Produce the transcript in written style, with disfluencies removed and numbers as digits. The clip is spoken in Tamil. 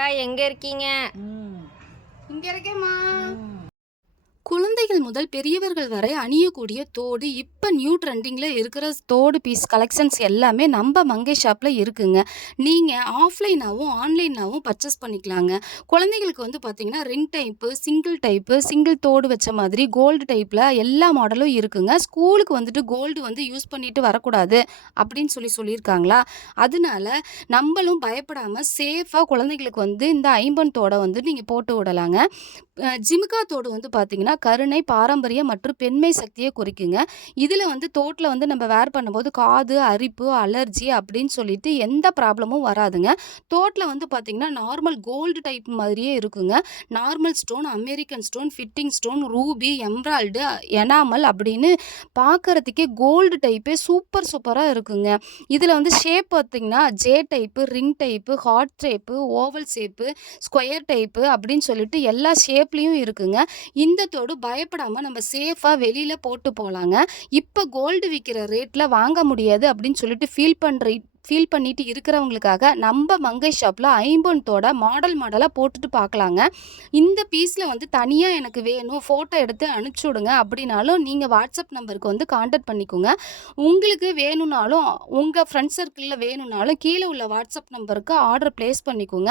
அக்கா எங்க இருக்கீங்க? இங்க இருக்கேம்மா. குழந்தைகள் முதல் பெரியவர்கள் வரை அணியக்கூடிய தோடு இப்போ நியூ ட்ரெண்டிங்கில் இருக்கிற தோடு பீஸ் கலெக்ஷன்ஸ் எல்லாமே நம்ம மங்கை ஷாப்பில் இருக்குங்க. நீங்கள் ஆஃப்லைனாகவும் ஆன்லைனாகவும் பர்ச்சேஸ் பண்ணிக்கலாங்க. குழந்தைகளுக்கு வந்து பார்த்தீங்கன்னா ரிங் டைப்பு, சிங்கிள் தோடு வச்ச மாதிரி கோல்டு டைப்பில் எல்லா மாடலும் இருக்குங்க. ஸ்கூலுக்கு வந்துட்டு கோல்டு வந்து யூஸ் பண்ணிட்டு வரக்கூடாது அப்படின்னு சொல்லியிருக்காங்களா, அதனால நம்மளும் பயப்படாமல் சேஃபாக குழந்தைகளுக்கு வந்து இந்த ஐம்பொன் தோடை வந்து நீங்கள் போட்டு விடலாங்க. ஜிமிக்கா தோடு வந்து பார்த்தீங்கன்னா கருணை, பாரம்பரியம் மற்றும் பெண்மை சக்தியை குறிக்குங்க. இதில் வந்து தோட்டில் வந்து நம்ம வேர் பண்ணும்போது காது, அரிப்பு, அலர்ஜி அப்படின்னு சொல்லிட்டு எந்த ப்ராப்ளமும் வராதுங்க. தோட்டில் வந்து பார்த்தீங்கன்னா நார்மல் கோல்டு டைப் மாதிரியே இருக்குங்க. Normal stone, American stone, fitting stone, Ruby, emerald, enamel அப்படின்னு பார்க்கறதுக்கே கோல்டு டைப்பே சூப்பராக இருக்குங்க. இதில் வந்து ஷேப் பார்த்தீங்கன்னா J type, ring type, heart shape, oval shape, square type அப்படின்னு சொல்லிட்டு எல்லா ஷேப்லேயும் இருக்குங்க. இந்த தோடு பயப்படாமல் நம்ம சேஃபாக வெளியில் போட்டு போகலாங்க. இப்போ கோல்டு விற்கிற ரேட்டில் வாங்க முடியாது அப்படின்னு சொல்லிட்டு ஃபீல் பண்ணிட்டு இருக்கிறவங்களுக்காக நம்ம மங்கை ஷாப்பில் ஐம்பொன்தோட மாடலாக போட்டுட்டு பார்க்கலாங்க. இந்த பீஸில் வந்து தனியாக எனக்கு வேணும், ஃபோட்டோ எடுத்து அனுப்பிச்சி விடுங்க அப்படின்னாலும் நீங்கள் வாட்ஸ்அப் நம்பருக்கு வந்து கான்டாக்ட் பண்ணிக்கோங்க. உங்களுக்கு வேணும்னாலும் உங்கள் ஃப்ரெண்ட்ஸ் சர்க்கிளில் வேணும்னாலும் கீழே உள்ள வாட்ஸ்அப் நம்பருக்கு ஆர்டர் ப்ளேஸ் பண்ணிக்கோங்க.